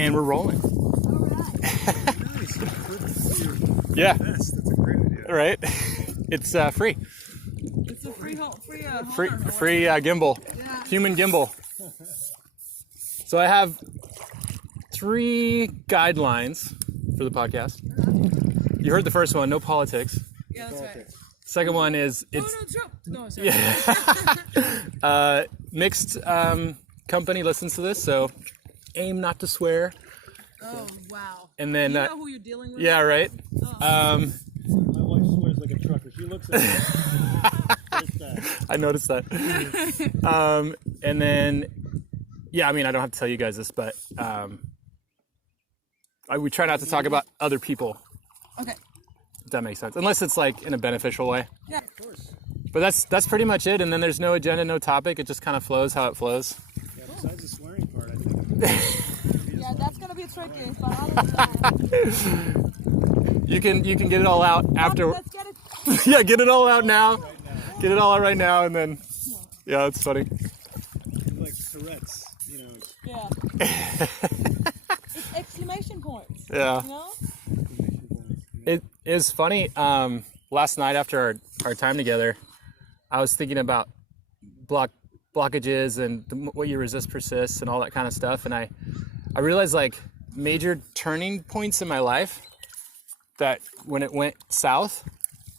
And we're rolling. All right. Nice. Yeah. That's a great idea. Right. It's free. It's a free Gimbal. Yeah. Human gimbal. So I have 3 guidelines for the podcast. You heard the first one, no politics. Yeah, that's right. Second one is Donald Trump. No, sorry. Yeah. Mixed company listens to this, so aim not to swear. Oh, wow. And then you know who you're dealing with? yeah, right. Oh. My wife swears like a trucker. She looks at me. I noticed that. And then, yeah, I mean, I don't have to tell you guys this, but we try not to talk about other people. Okay. If that makes sense, unless it's like in a beneficial way. Yeah. Of course. But that's pretty much it. And then there's no agenda, no topic. It just kind of flows how it flows. Yeah, besides the swearing part, I think. Yeah, that's gonna be tricky, but other than that, You can get it all out after. let's get it. Yeah, get it all out now. Right now. Get it all out right now, and then yeah, it's funny. Like Tourette's, you know. Yeah. It's exclamation points. Yeah. You know? It is funny. Last night after our time together, I was thinking about blockages and what you resist persists and all that kind of stuff, and I realized like major turning points in my life that when it went south,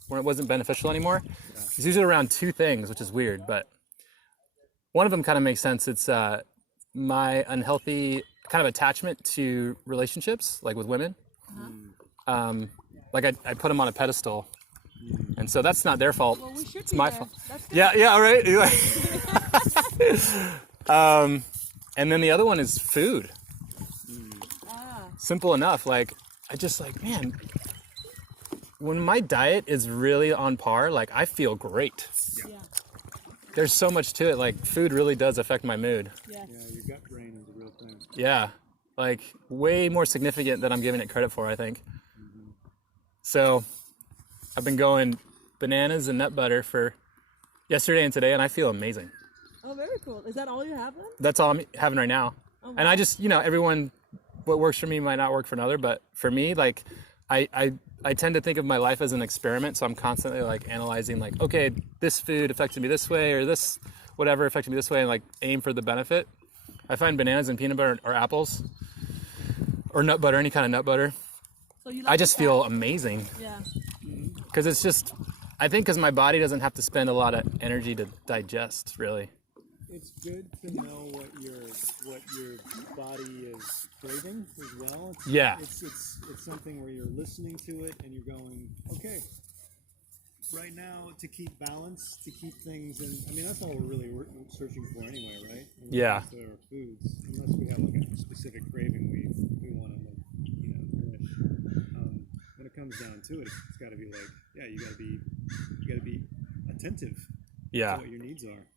when it wasn't beneficial anymore, it's usually around 2 things, which is weird, but one of them kind of makes sense. It's my unhealthy kind of attachment to relationships, like with women. Like I put them on a pedestal, and so that's not their fault. Well, we should It's be my there. fault. That's good. Yeah, right. And then the other one is food. Simple enough. Like I just like, man, when my diet is really on par, like I feel great. Yeah. There's so much to it. Like food really does affect my mood. Yes. Yeah, your gut brain is a real thing. Yeah, like way more significant than I'm giving it credit for, I think. So I've been going bananas and nut butter for yesterday and today, and I feel amazing. Oh, very cool. Is that all you have then? That's all I'm having right now. Oh, And I just, everyone, what works for me might not work for another, but for me, like, I tend to think of my life as an experiment, so I'm constantly like analyzing, like, okay, this food affected me this way, or this whatever affected me this way, and like aim for the benefit. I find bananas and peanut butter or apples or nut butter, any kind of nut butter, So you like I just that? feel amazing. Yeah. Because it's just, I think because my body doesn't have to spend a lot of energy to digest, really. It's good to know what your body is craving as well. Yeah. It's something where you're listening to it and you're going, okay, right now to keep balance, to keep things in. I mean, that's all we're really searching for anyway, right? Yeah. To our foods, unless we have like a specific craving we want to nourish. When it comes down to it, it's got to be like, yeah, you got to be attentive Yeah. to what your needs are.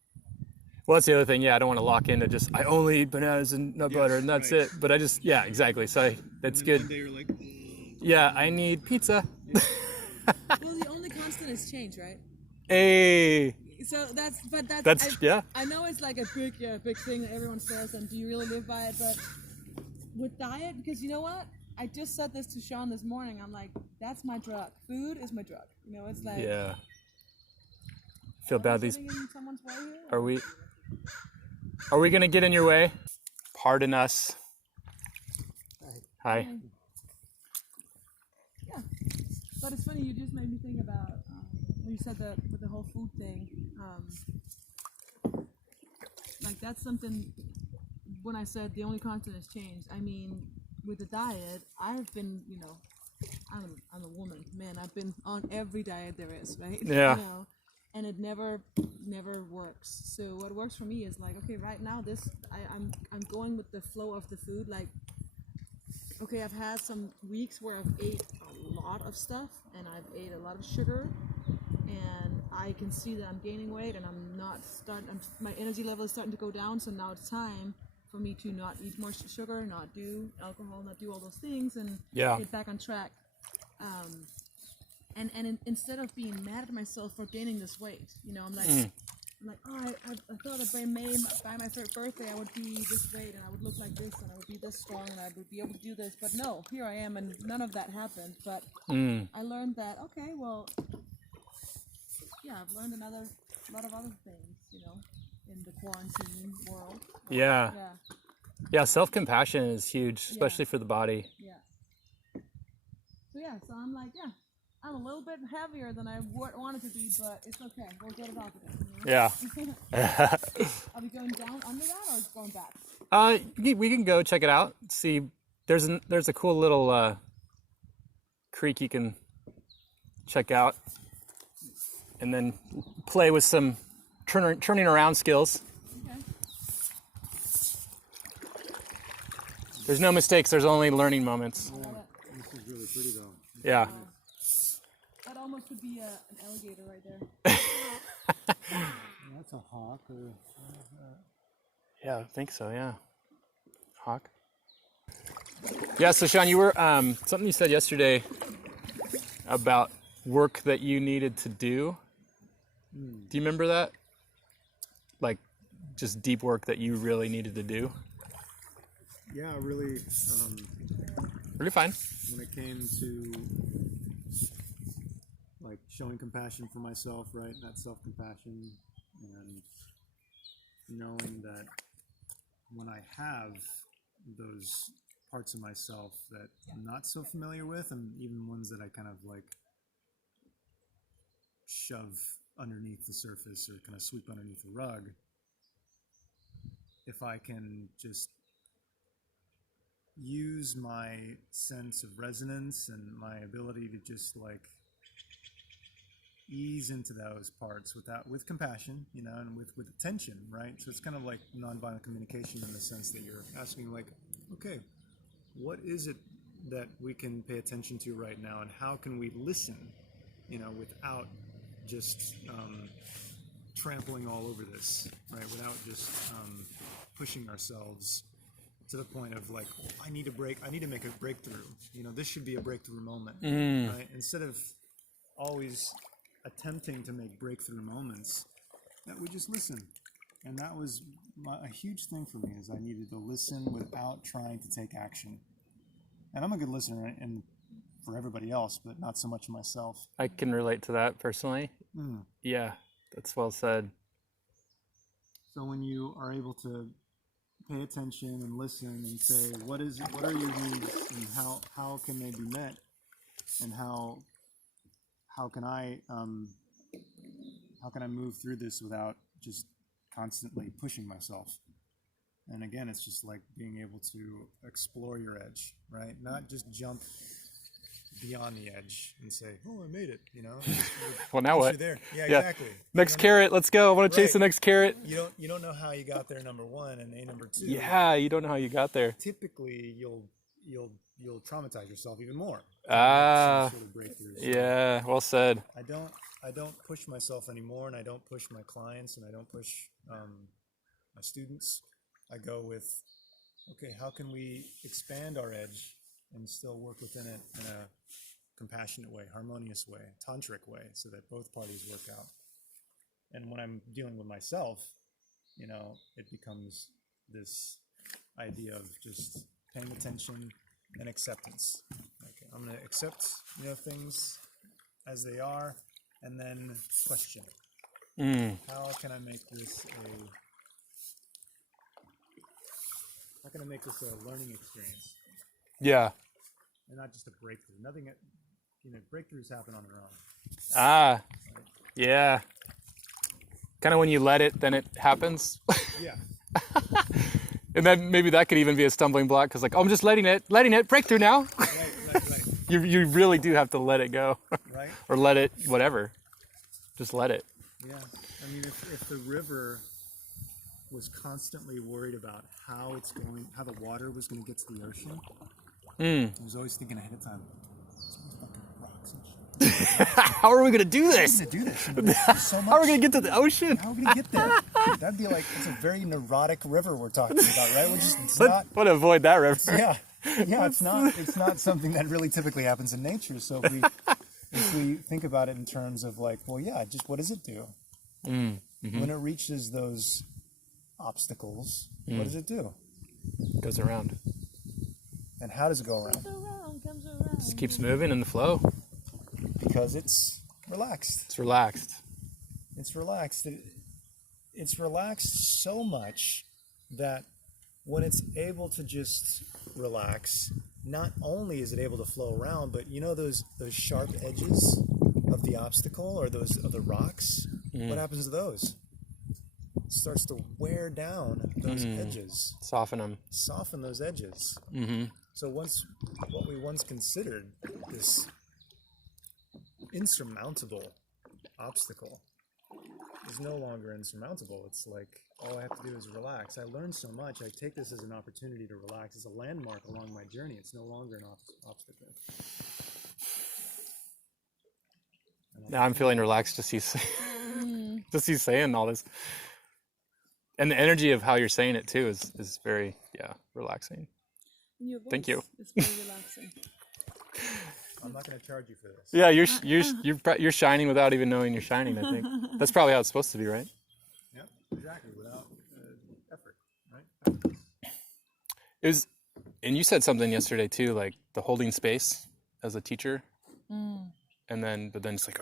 Well, that's the other thing. Yeah, I don't want to lock into just, I only eat bananas and nut butter and that's right. it. But I just, yeah, exactly. So that's And then good. one day you're like, Yeah, I need pizza. Well, the only constant is change, right? Hey. So that's Yeah. I know it's like a big thing that everyone says, and do you really live by it? But with diet, because you know what? I just said this to Sean this morning. I'm like, that's my drug. Food is my drug. It's like. Yeah. Feel bad. These Sitting in someone's way here? are we gonna get in your way? Pardon us. Hi. Yeah, but it's funny. You just made me think about when you said that with the whole food thing. Like that's something. When I said the only constant has changed, I mean with the diet, I've been, I'm a woman, man. I've been on every diet there is, right? Yeah. And it never works. So what works for me is like, okay, right now I'm going with the flow of the food. Like, okay, I've had some weeks where I've ate a lot of stuff and I've ate a lot of sugar, and I can see that I'm gaining weight and my energy level is starting to go down. So now it's time for me to not eat more sugar, not do alcohol, not do all those things, and get back on track. And instead of being mad at myself for gaining this weight, I'm like, I'm like, oh, I thought that by my third birthday I would be this weight and I would look like this and I would be this strong and I would be able to do this. But no, here I am and none of that happened. But I learned that, okay, well, yeah, I've learned a lot of other things, you know, in the quarantine world. Yeah. Self-compassion is huge, especially for the body. Yeah. So I'm like, I'm a little bit heavier than I wanted to be, but it's okay. We'll get it off again. You know? Yeah. Are we going down under that or going back? We can go check it out. See, there's a cool little creek you can check out, and then play with some turning around skills. Okay. There's no mistakes. There's only learning moments. I love it. This is really pretty though. Yeah. That almost could be an alligator right there. That's a hawk or. Yeah, I think so. Yeah. Hawk. Yeah. So Sean, you were something you said yesterday about work that you needed to do. Do you remember that? Like, just deep work that you really needed to do. Yeah, really. Really fine. When it came to like showing compassion for myself, right? That self-compassion, and knowing that when I have those parts of myself that I'm not so familiar with, and even ones that I kind of like shove underneath the surface or kind of sweep underneath the rug, if I can just use my sense of resonance and my ability to just like ease into those parts with compassion, you know, and with attention, right? So it's kind of like nonviolent communication in the sense that you're asking like, okay, what is it that we can pay attention to right now, and how can we listen, you know, without just trampling all over this, right? Without just pushing ourselves to the point of like, I need to make a breakthrough. You know, this should be a breakthrough moment, right? Instead of always attempting to make breakthrough moments, that we just listen. And that was a huge thing for me, is I needed to listen without trying to take action. And I'm a good listener and for everybody else, but not so much myself. I can relate to that personally. Yeah, that's well said. So when you are able to pay attention and listen and say, what are your needs, and how can they be met, and how can I move through this without just constantly pushing myself? And again, it's just like being able to explore your edge, right? Not just jump beyond the edge and say, oh, I made it, you know? Well, now what? There. Yeah, exactly. Next carrot, let's go. I want to chase the next carrot. You don't know how you got there, number one, and number two. Yeah, you don't know how you got there. Typically, you'll traumatize yourself even more. Ah, sort of breakthroughs. Yeah, well said. I don't push myself anymore, and I don't push my clients, and I don't push my students. I go with, okay, how can we expand our edge and still work within it in a compassionate way, harmonious way, tantric way, so that both parties work out. And when I'm dealing with myself, you know, it becomes this idea of just paying attention and acceptance. Okay, I'm going to accept, you know, things as they are, and then question. How can I make this a learning experience? Yeah. And not just a breakthrough. Nothing, you know, breakthroughs happen on their own. Ah, yeah. Kind of when you let it, then it happens. Yeah. And then maybe that could even be a stumbling block, because like, oh, I'm just letting it, breakthrough now. Right. You really do have to let it go. Right. Or let it, whatever. Just let it. Yeah. I mean, if the river was constantly worried about how the water was going to get to the ocean, I was always thinking ahead of time, fucking rocks and shit. How are we going to do this? How are we going to do this? There's so much. How are we going to get to the ocean? How are we going to get there? That'd be like, it's a very neurotic river we're talking about, right? We're just, Let's avoid that river. Yeah. Yeah, it's not something that really typically happens in nature. So if we think about it in terms of like, well, yeah, just what does it do? when it reaches those obstacles, what does it do? It goes around. And how does it go around? Comes around. Just keeps moving in the flow. Because it's relaxed. It's relaxed. It's relaxed. It's relaxed so much that when it's able to just relax, not only is it able to flow around, but you know those sharp edges of the obstacle or those of the rocks? What happens to those? It starts to wear down those edges. Soften Those edges. So what we once considered this insurmountable obstacle is no longer insurmountable. It's like, all I have to do is relax. I learned so much. I take this as an opportunity to relax. It's a landmark along my journey. It's no longer an obstacle. Now I'm feeling relaxed just you saying all this. And the energy of how you're saying it too is very, relaxing. Your voice Thank you. It's very relaxing. I'm not going to charge you for this. Yeah, you're shining without even knowing you're shining, I think. That's probably how it's supposed to be, right? Yep, exactly. Without effort, right? It was, and you said something yesterday too, like the holding space as a teacher. But then it's like,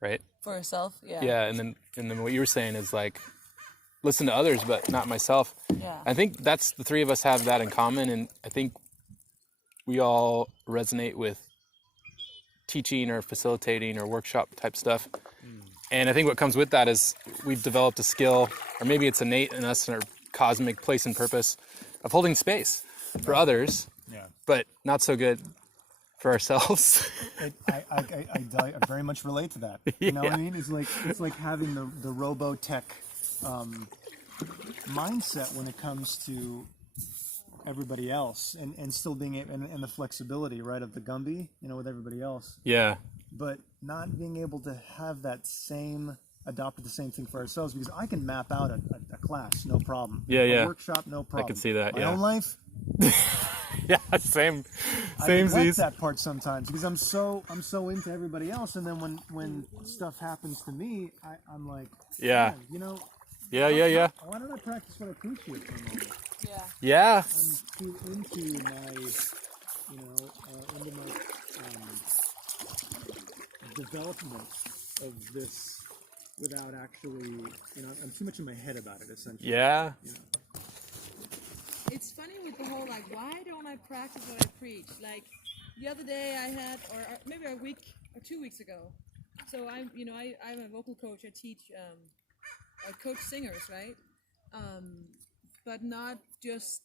right? For yourself, yeah. Yeah, and then what you were saying is like, listen to others, but not myself. Yeah. I think that's the three of us have that in common, and I think we all resonate with teaching or facilitating or workshop type stuff. And I think what comes with that is we've developed a skill, or maybe it's innate in us in our cosmic place and purpose of holding space for others, but not so good for ourselves. I very much relate to that. You know what I mean? It's like having the Robotech mindset when it comes to everybody else, and still being and the flexibility, right, of the Gumby, with everybody else. Yeah. But not being able to have that adopted the same thing for ourselves, because I can map out a class, no problem. A workshop, no problem. I can see that. My own life. Yeah, same. I neglect that part sometimes because I'm so into everybody else, and then when stuff happens to me, I'm like, yeah. Man, Yeah. Why don't I practice what I preach here for a moment? Yeah. I'm too into my, development of this without actually, I'm too much in my head about it, essentially. Yeah. It's funny with the whole, like, why don't I practice what I preach? Like, the other day I had, or maybe a week or 2 weeks ago. So I'm a vocal coach. I teach, I coach singers, right? But not just,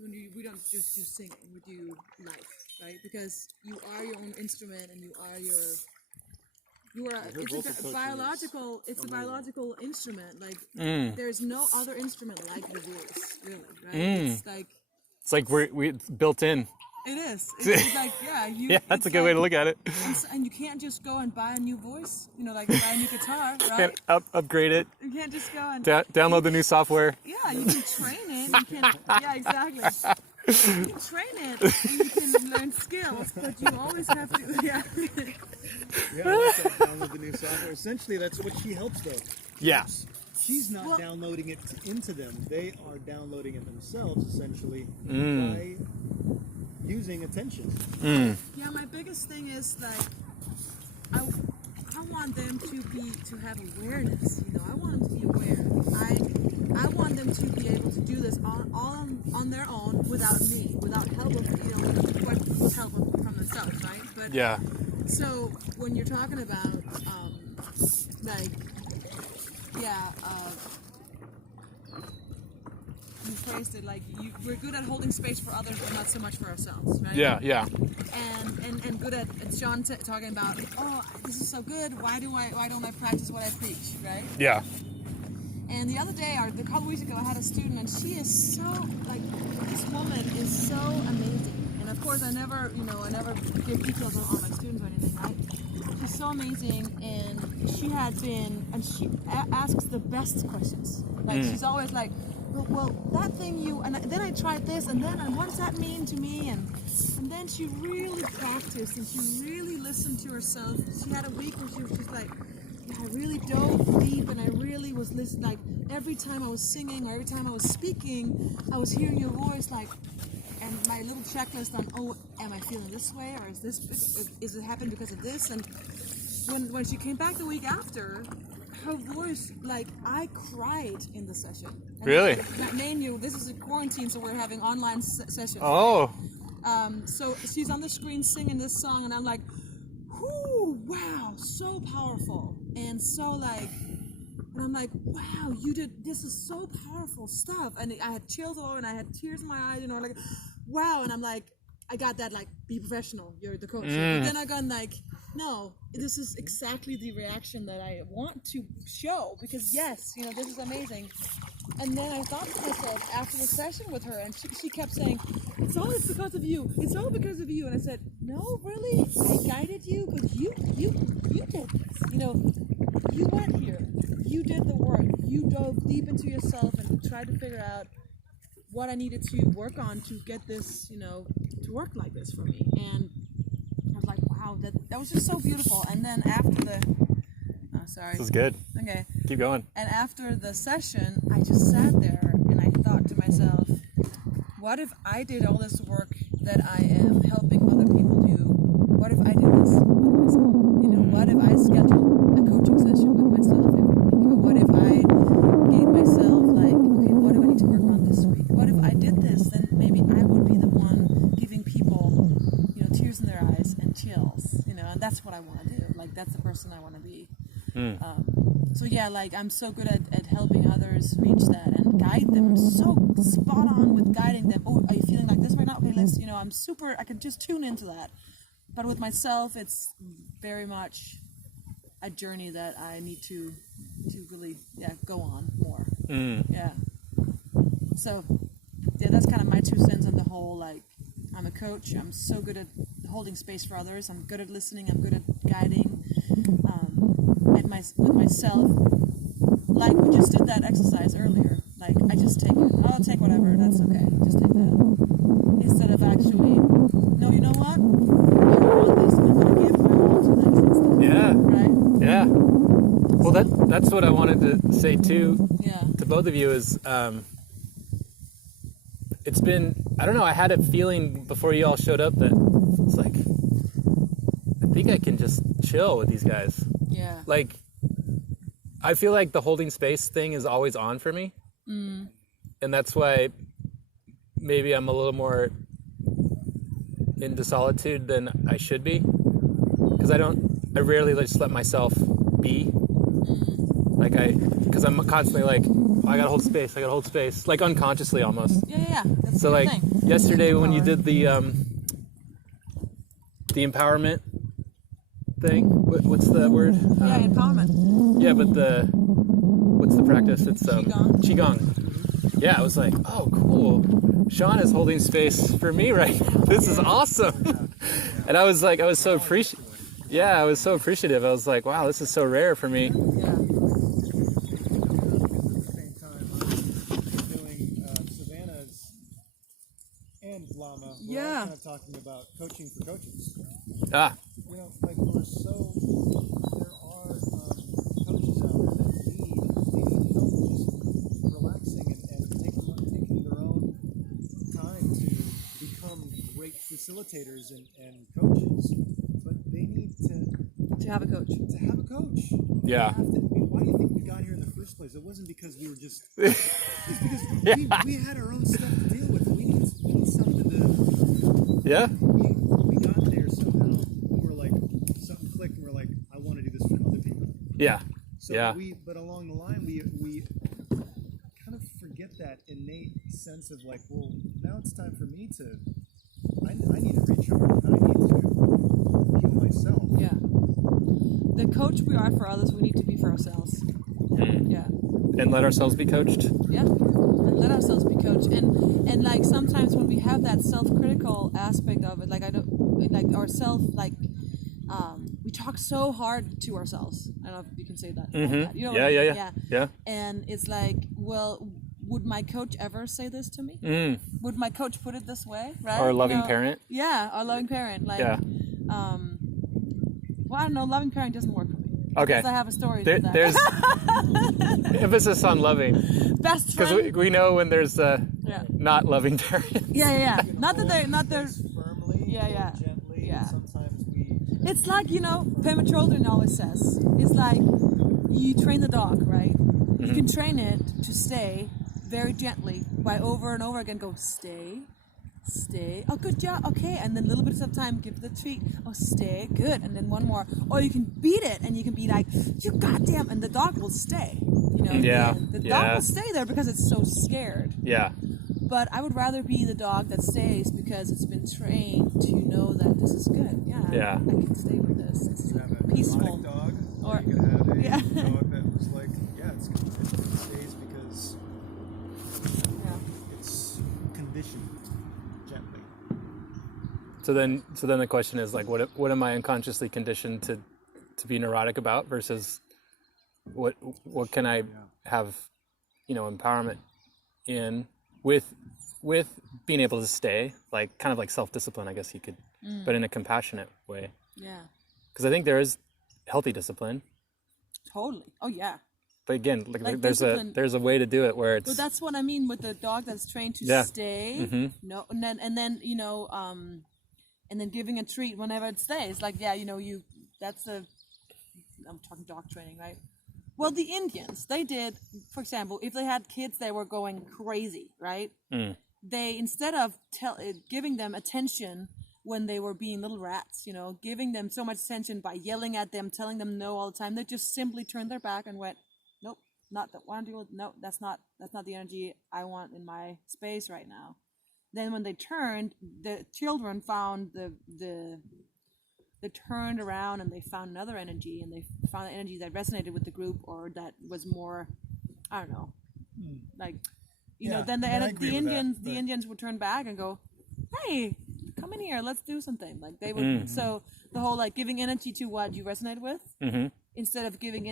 we don't just do singing, we do life, right? Because you are your own instrument, and it's a biological instrument. Like, there's no other instrument like the voice, really, right? It's like we built in. It is. It's like, that's a good way to look at it. And you can't just go and buy a new voice, like buy a new guitar, right? Can't upgrade it. You can't just go and download the new software. Yeah, you can train it. Yeah, exactly. You can train it and you can learn skills, but you always have to. Yeah, download the new software. Essentially, that's what she helps though. Yeah. She's not downloading it into them. They are downloading it themselves, essentially, by using attention. Yeah, my biggest thing is like, I want them to have awareness. I want them to be aware. I want them to be able to do this all on their own without me, without help of with help from themselves, right? But so when you're talking about you phrased it like we're good at holding space for others, but not so much for ourselves, right? Yeah. And good at John talking about, this is so good. Why don't I practice what I preach, right? Yeah. And the other day, or a couple weeks ago, I had a student, and she is so this woman is so amazing. And of course, I never give details on my students or anything, right? She's so amazing, and she asks the best questions. Like she's always like, well, that thing and then I tried this, and what does that mean to me? And then she really practiced, and she really listened to herself. She had a week where she was just like, yeah, I really dove deep, and I really was listening. Like every time I was singing or every time I was speaking, I was hearing your voice, like, and my little checklist on, oh, am I feeling this way, or is it happening because of this? And when she came back the week after, her voice, like, I cried in the session. And Really? This is a quarantine, so we're having online sessions. Oh. So she's on the screen singing this song, and I'm like, whoo, wow, so powerful. And so like, and I'm like, wow, this is so powerful stuff. And I had chills all over, and I had tears in my eyes, you know, like, wow. And I'm like, I got that, like, be professional, you're the coach. But then I got like, no, this is exactly the reaction that I want to show, because yes, you know, this is amazing. And then I thought to myself after the session with her, and she kept saying, it's always because of you, it's all because of you. And I said, no, really, I guided you, because you did this. You know, you went here, you did the work, you dove deep into yourself and tried to figure out what I needed to work on to get this, you know, to work like this for me. And I was like, wow, that was just so beautiful. And then after sorry. This is good. Okay. Keep going. And after the session, I just sat there and I thought to myself, what if I did all this work that I am helping other people do? What if I did this with myself? You know, what if I scheduled a coaching session with myself every week? Or what if I gave myself, like, okay, what do I need to work on this week? What if I did this? Then maybe I would be the one giving people, you know, tears in their eyes and chills, you know, and that's what I want to do. Like, that's the person I want to be. So yeah, like, I'm so good at helping others reach that and guide them. I'm so spot on with guiding them. Oh, are you feeling like this right now? Okay, let's, you know, I can just tune into that. But with myself, it's very much a journey that I need to really, go on more. Yeah. So, yeah, that's kind of my 2 cents on the whole, like, I'm a coach. I'm so good at holding space for others. I'm good at listening. I'm good at guiding. With myself, like we just did that exercise earlier. Like, I just take it. I'll take whatever. That's okay. Just take that. Instead of actually, no, you know what? I want this, and I'm going to give my all to this instead. Yeah. Right? Yeah. Well, that's what I wanted to say too. Yeah. To both of you is, it's been, I don't know, I had a feeling before you all showed up that it's like, I think I can just chill with these guys. Yeah. Like, I feel like the holding space thing is always on for me. And that's why maybe I'm a little more into solitude than I should be. Because I rarely just let myself be. Like, because I'm constantly like, oh, I gotta hold space. Like, unconsciously almost. Yeah. That's So, a good like, thing. yesterday when you did the empowerment thing, what's the word? Yeah, empowerment. Yeah, but what's the practice? It's Qigong. Yeah, I was like, oh, cool. Sean is holding space for me right now. This is awesome. And I was so appreciative. Yeah, I was so appreciative. I was like, wow, this is so rare for me. Yeah. At the same time, I'm doing Savannah's and Lama. We're all kind of talking about coaching for coaches. Ah. You know, like, there are coaches out there that need help just relaxing and taking their own time to become great facilitators and coaches, but they need To have a coach. to have a coach. Yeah. Why do you think we got here in the first place? It wasn't because we were just. It's because we had our own stuff to deal with. We need something to. Yeah. We got there somehow. And we're like, something clicked, and we're like, I want to do this for other people. Yeah. So yeah. But along the line, we kind of forget that innate sense of like, well, now it's time for me to. I need to recharge. I need to heal myself. Yeah. The coach we are for others, we need to be for ourselves. Yeah. And let ourselves be coached. Yeah. And let ourselves be coached. And like, sometimes when we have that self-critical aspect of it, like, I don't, like, ourself, like, we talk so hard to ourselves. I don't know if you can say that. Mm-hmm. You know Yeah. And it's like, well, would my coach ever say this to me? Would my coach put it this way? Right? Or a loving parent. Yeah, or a loving parent. Like, Yeah. well, I don't know. Loving parent doesn't work for me. Okay. Because I have a story. There, with that. there's emphasis on loving. Best Because friend. we know when there's Yeah. not loving parents. Yeah. Not that they're. Firmly, Yeah. or gently. Yeah. Sometimes we. It's like, Pema Chodron always says, it's like you train the dog, right? You can train it to stay very gently by over and over again go, stay. Oh, good job. Okay. And then a little bit of time, give it the treat. Oh, stay. Good. And then one more. Or you can beat it and you can be like, you goddamn. And the dog will stay. Yeah. The dog will stay there because it's so scared. Yeah. But I would rather be the dog that stays because it's been trained to know that this is good. Yeah. I can stay with this. This is You have a peaceful. neurotic dog, Or- or you could have a Yeah. dog that was like, it's good. It stays because Yeah. it's conditioned gently. So then the question is like, what am I unconsciously conditioned to be neurotic about versus what can I have, empowerment in with being able to stay, like kind of like self-discipline, I guess you could, but in a compassionate way. Yeah. Because I think there is healthy discipline, Totally. Oh, yeah. but again, Like there's discipline. there's a way to do it where it's But that's what I mean with the dog that's trained to Yeah. stay. Mhm. No, and then and then giving a treat whenever it stays. Like, I'm talking dog training, right? Well, the Indians, they did, for example, if they had kids that were going crazy, right? They, instead of giving them attention when they were being little rats, giving them so much attention by yelling at them, telling them no all the time, they just simply turned their back and went, nope, not that one deal. No, that's not the energy I want in my space right now. Then when they turned, the children found they turned around and they found another energy, and they found an energy that resonated with the group, or that was more, I don't know, like, then I agree with that, the but- Indians would turn back and go, hey, come in here, let's do something. Like they would, so the whole like giving energy to what you resonate with, instead of giving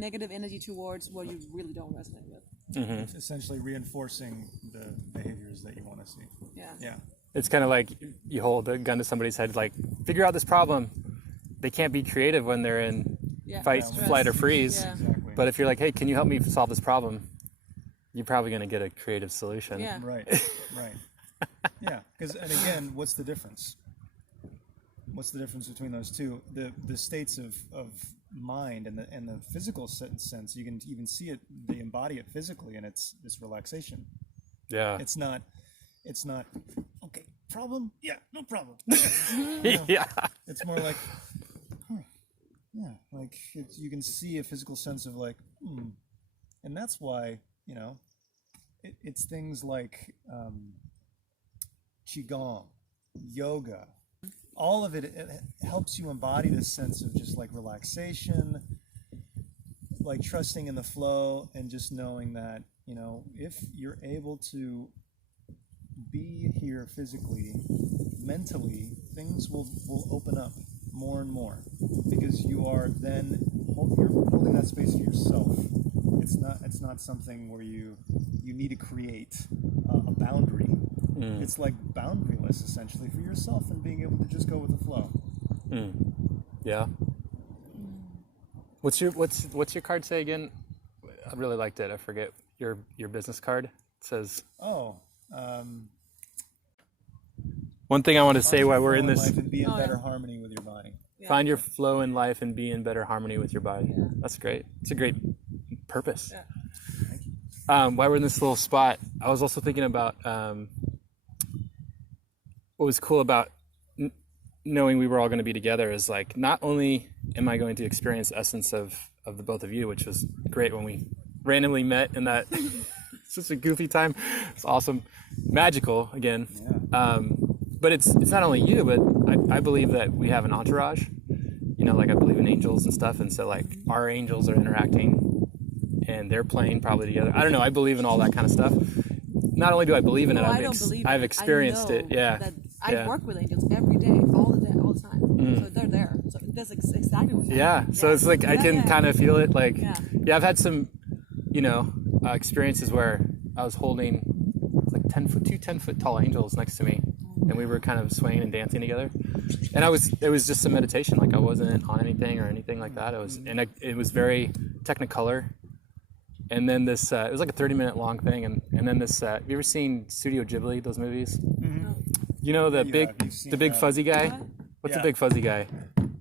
negative energy towards what you really don't resonate with. It's essentially reinforcing the behaviors that you want to see. Yeah. It's kind of like you hold a gun to somebody's head, like, figure out this problem. They can't be creative when they're in fight, Stress. flight, or freeze. Yeah. Exactly. But if you're like, hey, can you help me solve this problem? You're probably going to get a creative solution. Yeah. Right. Yeah. Because, and again, what's the difference? What's the difference between those two? The states of mind and the physical sense, you can see it, they embody it physically, and it's this relaxation. Yeah. It's not okay, problem? Yeah, no problem. Yeah. It's more like, like you can see a physical sense of like, and that's why, it's things like qigong, yoga, all of it helps you embody this sense of just like relaxation, like trusting in the flow, and just knowing that, if you're able to be here physically, mentally, things will open up more and more, because you are then you're holding that space for yourself. It's not something where you need to create a boundary. It's like boundaryless essentially for yourself, and being able to just go with the flow. Yeah. What's your card say again? I really liked it. I forget your business card. It says one thing I want to say while we're in this. Life and be in better harmony with your body. Yeah. Find your flow in life and be in better harmony with your body. Yeah. That's great. It's a great purpose. Yeah. Thank you. While we're in this little spot, I was also thinking about what was cool about knowing we were all going to be together is like, not only am I going to experience the essence of the both of you, which was great when we randomly met in that such a goofy time. It's awesome. Magical again. Yeah. But it's not only you, but I believe that we have an entourage, like I believe in angels and stuff. And so like our angels are interacting and they're playing probably together. I don't know. I believe in all that kind of stuff. Not only do I believe in it, I don't believe I've it. experienced I know it. Yeah. That I work with angels every day, all the time. So they're there. So that's exactly what's happening. Yeah. So it's like I can kind of feel it. Like, yeah, I've had some, experiences where I was holding like 10 foot tall angels next to me, and we were kind of swaying and dancing together. And it was just some meditation. Like I wasn't on anything or anything like that. It was very Technicolor. And then this, it was like a 30-minute long thing. And then this, have you ever seen Studio Ghibli, those movies? Mm-hmm. You know, the big fuzzy guy? What's the big fuzzy guy?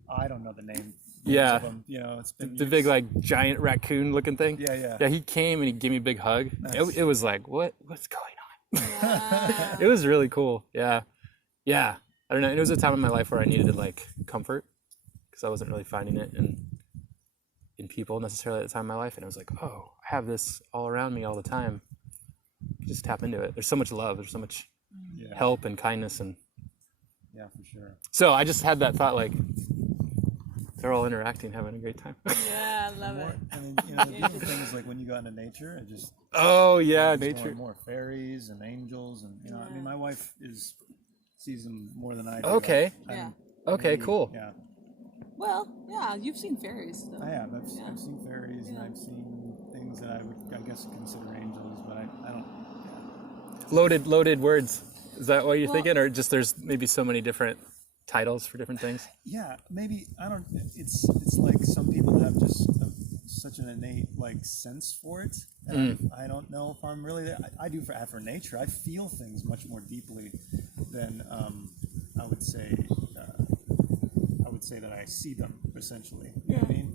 I don't know the name. Yeah. Of them. You know, it's been the big, like, giant raccoon looking thing. Yeah. Yeah, he came and he gave me a big hug. Nice. It was like, what's going on? Wow. It was really cool. Yeah. I don't know. It was a time in my life where I needed like comfort because I wasn't really finding it in people necessarily at the time in my life. And I was like, oh, I have this all around me all the time. Just tap into it. There's so much love. There's so much help and kindness. And yeah, for sure. so I just had that thought, like, they're all interacting, having a great time. Yeah, I love it. And then, you know, the beautiful thing is like when you go out into nature and just Oh yeah, there's nature. more fairies and angels, and you know, I mean, my wife sees them more than I do. Okay. Yeah. Okay, cool. Yeah, Well, yeah, you've seen fairies, though. I have. I've seen fairies, and I've seen things that I guess, consider angels, but I don't. Loaded words. Is that what you're Well- thinking, or just there's maybe so many different titles for different things? Yeah, maybe I don't. It's like some people have just such an innate like sense for it. And I don't know if I'm really there. I do for nature. I feel things much more deeply than I would say. I would say that I see them essentially. You know what I mean?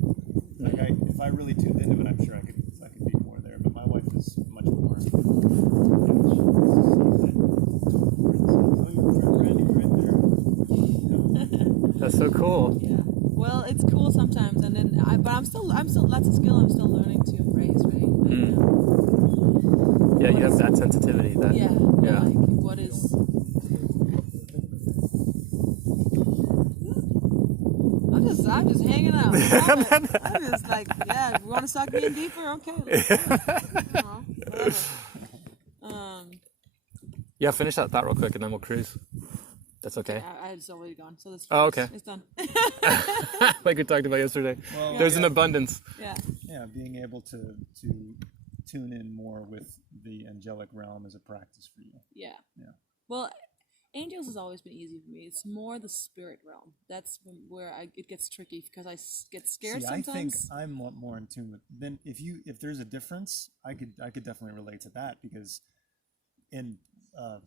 Like if I really tuned into it, I'm sure I could be more there. But my wife is much more. Oh, your friend Randy's right there. That's so cool. Yeah. Well, it's cool sometimes, and then but I'm still that's a skill I'm still learning to embrace, right? Yeah, you have that sensitivity. That Yeah. Yeah. Like, what is? I'm just hanging out. I'm just like, yeah. You want to suck me in deeper? Okay. Whatever. Yeah, finish that thought real quick, and then we'll cruise. That's okay. It's already gone, so this. Oh, okay. It's done. Like we talked about yesterday. Well, There's an abundance. Yeah. Yeah, being able to tune in more with the angelic realm is a practice for you. Yeah. Yeah. Well, angels has always been easy for me. It's more the spirit realm. That's where it gets tricky because I get scared sometimes. I think I'm more in tune with. Then if there's a difference, I could definitely relate to that because in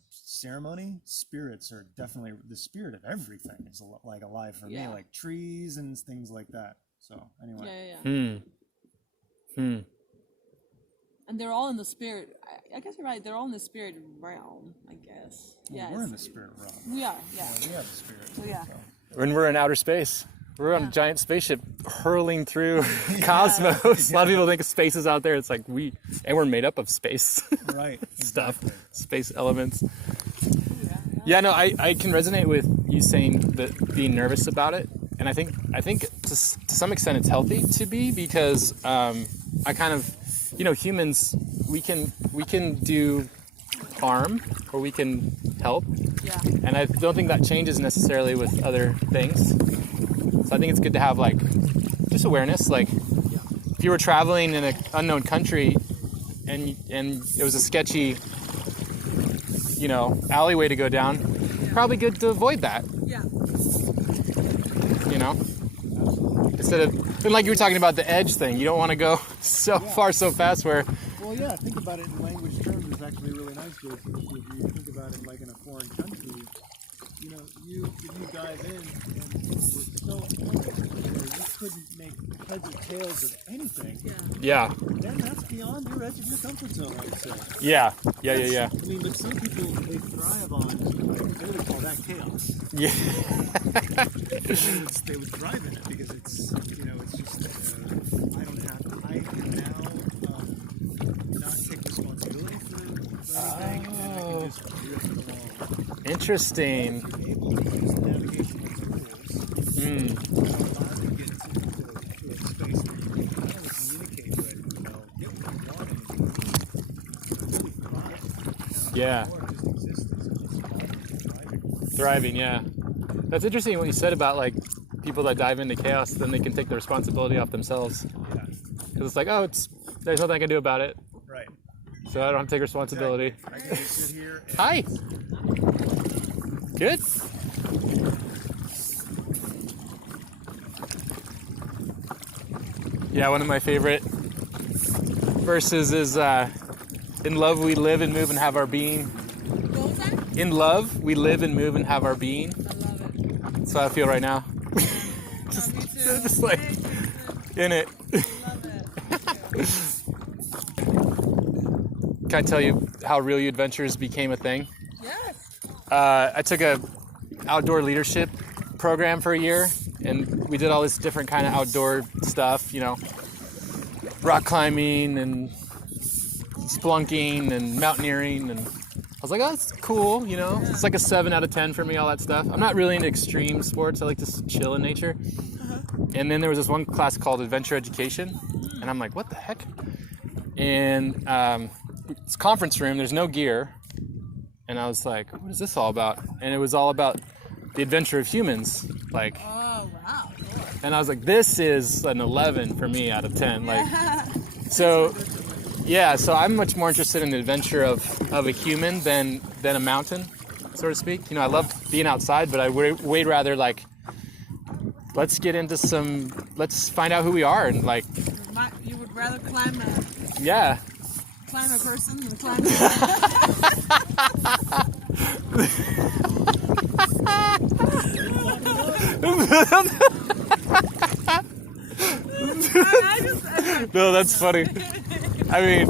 ceremony, spirits are definitely the spirit of everything is like alive for me, like trees and things like that. So anyway. Yeah. And they're all in the spirit. I guess you're right. They're all in the spirit realm, I guess. Well, Yeah. we're in the spirit realm. We are. Yeah. We have the spirit. So, yeah. When we're in outer space, we're on a giant spaceship hurling through cosmos. A lot of people think space is out there. It's like we're made up of space Right. stuff, Exactly. space elements. Yeah. Yeah, no, I can resonate with you saying that being nervous about it, and I think to some extent it's healthy to be because I kind of, humans we can do harm or we can help, and I don't think that changes necessarily with other things. So I think it's good to have like just awareness. Like if you were traveling in an unknown country and it was a sketchy alleyway to go down, probably good to avoid that. Yeah. Instead of, and like you were talking about the edge thing, you don't want to go so far so fast where. Well, yeah, think about it in language terms. It's actually really nice, Jason. If you think about it like in a foreign country, if you dive in and we're so intimate, you couldn't make heads or tails of anything. Yeah. Then that's beyond your edge of your comfort zone, I would say. Yeah. I mean, but some people, they thrive on, they would call that chaos. Yeah. They would thrive in it because it's just, I can now not take responsibility for anything and just drift along. Interesting. You're able to use the navigational tools that allow you to get to a space where you can not only communicate but get what you want and really thrive. Yeah. Or just existence and just Thriving, yeah. That's interesting what you said about like people that dive into chaos, then they can take the responsibility off themselves. Yeah. Because it's like, there's nothing I can do about it, Right. so I don't have to take responsibility. I can just sit here and Hi. Good. Yeah, one of my favorite verses is in love we live and move and have our being. What was that? In love we live and move and have our being. I love it. That's how I feel right now. Me too. Just like in it. Love it. Can I tell you how Real You Adventures became a thing? Yes. I took a outdoor leadership program for a year, and we did all this different kind of outdoor stuff, you know, rock climbing and spelunking and mountaineering, and I was like, oh, that's cool, you know. It's like a 7 out of 10 for me, all that stuff. I'm not really into extreme sports. I like to chill in nature. And then there was this one class called Adventure Education, and I'm like, what the heck? And it's a conference room. There's no gear. And I was like, what is this all about? And it was all about the adventure of humans. Like, Oh, wow. Cool. and I was like, this is an 11 for me out of 10. Like, so yeah, so I'm much more interested in the adventure of a human than a mountain, so to speak. You know, I love being outside, but I way rather like, let's get into let's find out who we are, and like, You would rather climb a yeah. person than climb a No, that's funny. I mean,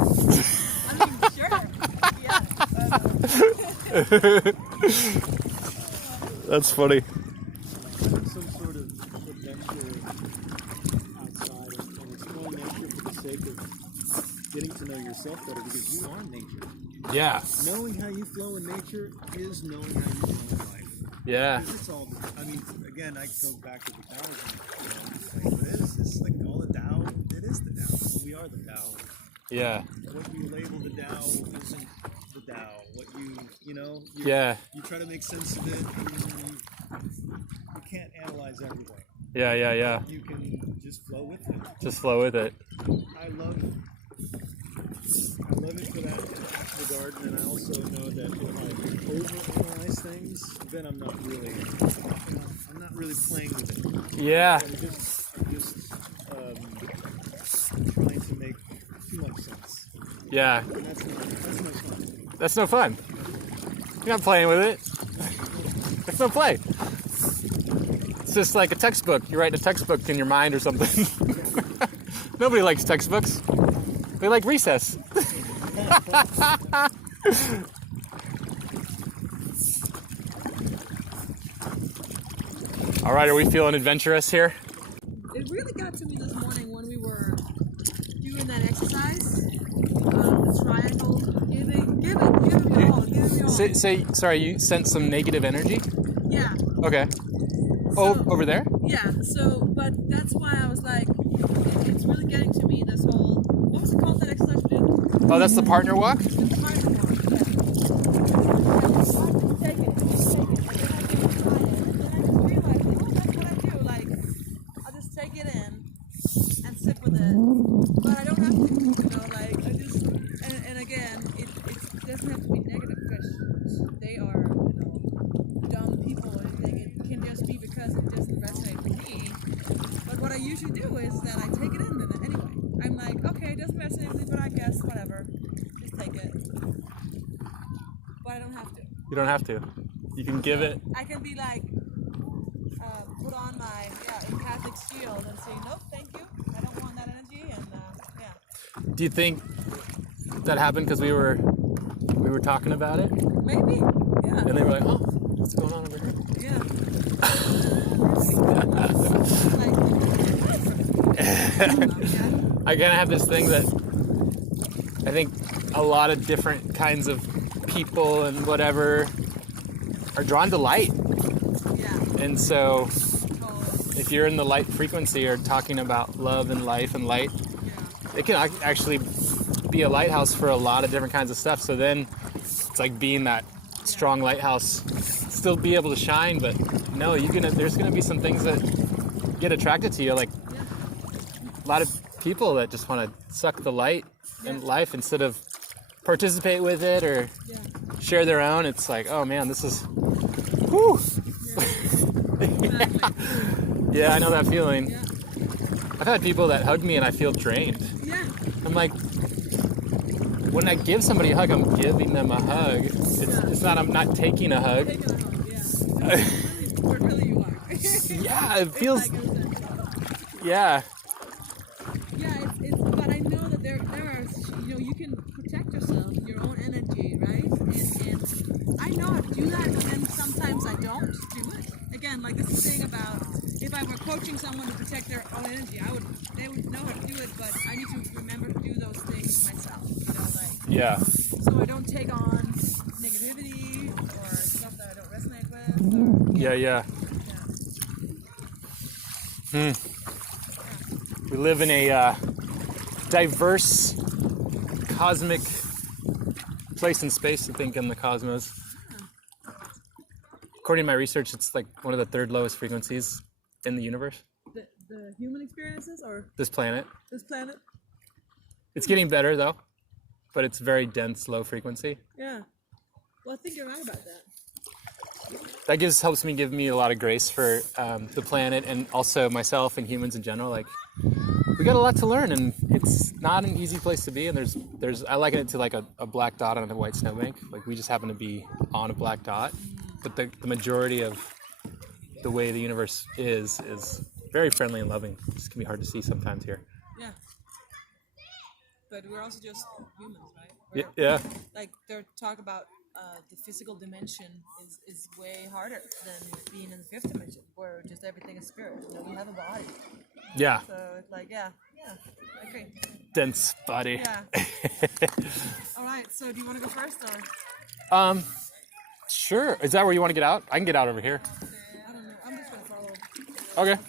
sure. Yeah. that's funny. Some sort of adventure outside and exploring nature for the sake of getting to know yourself better, because you are nature. Yeah. Knowing how you flow in nature is knowing how you flow in life. Yeah. Because it's all, I mean, again, I go back to the Taoism. You know, it's like all the Tao, it is the Tao. We are the Tao. Yeah. What you label the Tao isn't the Tao. What you know, Yeah. you try to make sense of it. You can't analyze everything. Yeah. You can just flow with it. Just flow with it. I love it for that regard, and I also know that if I overanalyze things, then I'm not really playing with it. Yeah. I'm just trying to make too much sense. Yeah. And that's no fun. That's no fun. You're not playing with it. It's no play. It's just like a textbook. You're writing a textbook in your mind or something. Nobody likes textbooks. They like recess. All right, are we feeling adventurous here? It really got to me this morning when we were doing that exercise. The triangle, give it me all. Sorry, you sent some negative energy? Yeah. Okay. Over there? Yeah, so, but that's why I was like, it's really getting to me, this whole, what was it called, that exercise we did? Oh, that's the partner walk? The partner walk, yeah. Take it, and then I just realized, that's what I do, I'll just take it in and sit with it, but I don't have to, I just, and again, it doesn't have to be negative because they are, dumb people or anything. It can just be because it doesn't resonate with me. But what I usually do is that I take it in anyway. I'm like, okay, it doesn't resonate with me, but I guess whatever. Just take it. But I don't have to. You don't have to. You can give it. I can be like, put on my empathic shield and say, nope, thank you. I don't want that energy. And Do you think that happened because we were talking about it? maybe, yeah. And they were like, oh, what's going on over here? Yeah. I kind of have this thing that I think a lot of different kinds of people and whatever are drawn to light. Yeah. And so Totally. if you're in the light frequency or talking about love and life and light, it can actually be a lighthouse for a lot of different kinds of stuff. So then it's like being that strong lighthouse, still be able to shine, but no, there's gonna be some things that get attracted to you, like a lot of people that just want to suck the light in life instead of participate with it or share their own. It's like, oh man, this is Whew. Exactly. Yeah, I know that feeling. Yeah. I've had people that hug me and I feel drained. Yeah. I'm like, when I give somebody a hug, I'm giving them a hug. It's not, I'm not taking a hug. Taking a hug, yeah. What really you are. Yeah, it feels, It's like yeah. yeah, it's but I know that there are, you can protect yourself, your own energy, right? And I know how to do that, but then sometimes I don't do it. Again, like this thing about if I were coaching someone to protect their own energy, they would know how to do it, but I need to remember to do those things myself, Yeah. so I don't take on negativity or stuff that I don't resonate with. Or, Yeah. We live in a diverse cosmic place and space, I think, in the cosmos. According to my research, it's like one of the third lowest frequencies in the universe. The human experiences or This planet. this planet? It's getting better though, but it's very dense, low frequency. Yeah. Well, I think you're right about that. That helps me give me a lot of grace for the planet and also myself and humans in general. Like, we got a lot to learn, and it's not an easy place to be. And there's I liken it to like a black dot on a white snowbank. Like, we just happen to be on a black dot, but the majority of the way the universe is very friendly and loving. This can be hard to see sometimes here. Yeah. But we're also just humans, right? Yeah. Like, their talk about the physical dimension is way harder than being in the fifth dimension, where just everything is spirit. We have a body. Yeah. So it's like, yeah, I agree. Dense body. Yeah. All right. So do you want to go first, or? Sure. Is that where you want to get out? I can get out over here. I don't know. I'm just gonna follow. Okay.